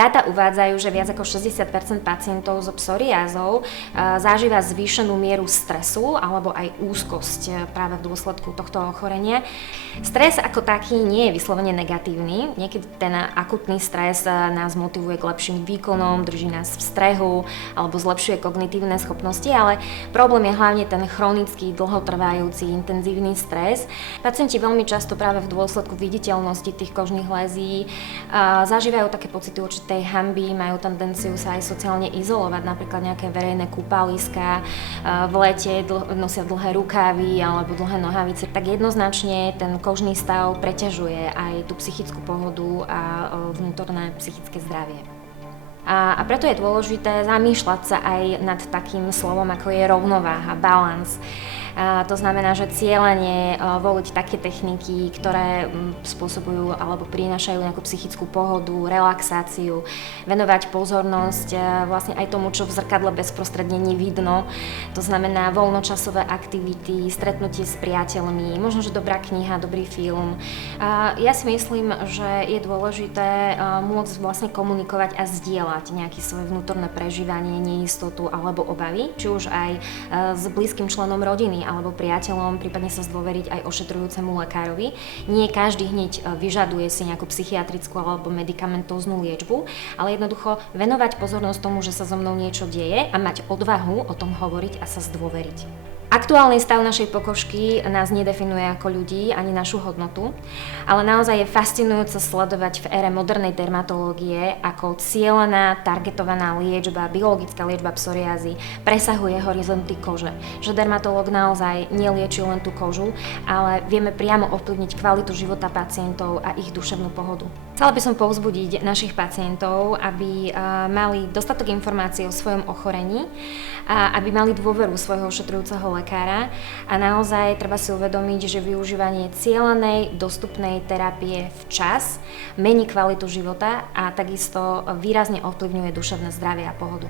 Dáta uvádzajú, že viac ako 60% pacientov so psoriázou zažíva zvýšenú mieru stresu alebo aj úzkosť práve v dôsledku tohto ochorenia. Stres ako taký nie je vyslovene negatívny. Niekedy ten akutný stres nás motivuje k lepším výkonom, drží nás v strehu alebo zlepšuje kognitívne schopnosti, ale problém je hlavne ten chronický, dlhotrvajúci, intenzívny stres. Pacienti veľmi často práve v dôsledku viditeľnosti tých kožných lézií zažívajú také pocity určitej hanby, majú tendenciu sa aj sociálne izolovať, napríklad nejaké verejné kúpaliská, v lete nosia dlhé rukávy alebo dlhé nohavice, tak jednoznačne ten kožný stav preťažuje aj tú psychickú pohodu a vnútorné psychické zdravie. A preto je dôležité zamýšľať sa aj nad takým slovom, ako je rovnováha, balans. To znamená, že cieľene voliť také techniky, ktoré spôsobujú alebo prinášajú nejakú psychickú pohodu, relaxáciu, venovať pozornosť vlastne aj tomu, čo v zrkadle bezprostredne nevidno. To znamená voľnočasové aktivity, stretnutie s priateľmi, možno, že dobrá kniha, dobrý film. Ja si myslím, že je dôležité môcť vlastne komunikovať a zdieľať nejaké svoje vnútorné prežívanie, neistotu alebo obavy, či už aj s blízkym členom rodiny alebo priateľom, prípadne sa zdôveriť aj ošetrujúcemu lekárovi. Nie každý hneď vyžaduje si nejakú psychiatrickú alebo medikamentóznu liečbu, ale jednoducho venovať pozornosť tomu, že sa so mnou niečo deje a mať odvahu o tom hovoriť a sa zdôveriť. Aktuálny stav našej pokožky nás nedefinuje ako ľudí ani našu hodnotu, ale naozaj je fascinujúce sledovať v ére modernej dermatológie, ako cielená, targetovaná liečba, biologická liečba psoriázy presahuje horizonty kože. Že dermatológ naozaj nelieči len tú kožu, ale vieme priamo ovplyvniť kvalitu života pacientov a ich duševnú pohodu. Chcela by som povzbudiť našich pacientov, aby mali dostatok informácií o svojom ochorení a aby mali dôveru svojho ošetrujúceho lekára a naozaj treba si uvedomiť, že využívanie cielenej, dostupnej terapie včas mení kvalitu života a takisto výrazne ovplyvňuje duševné zdravie a pohodu.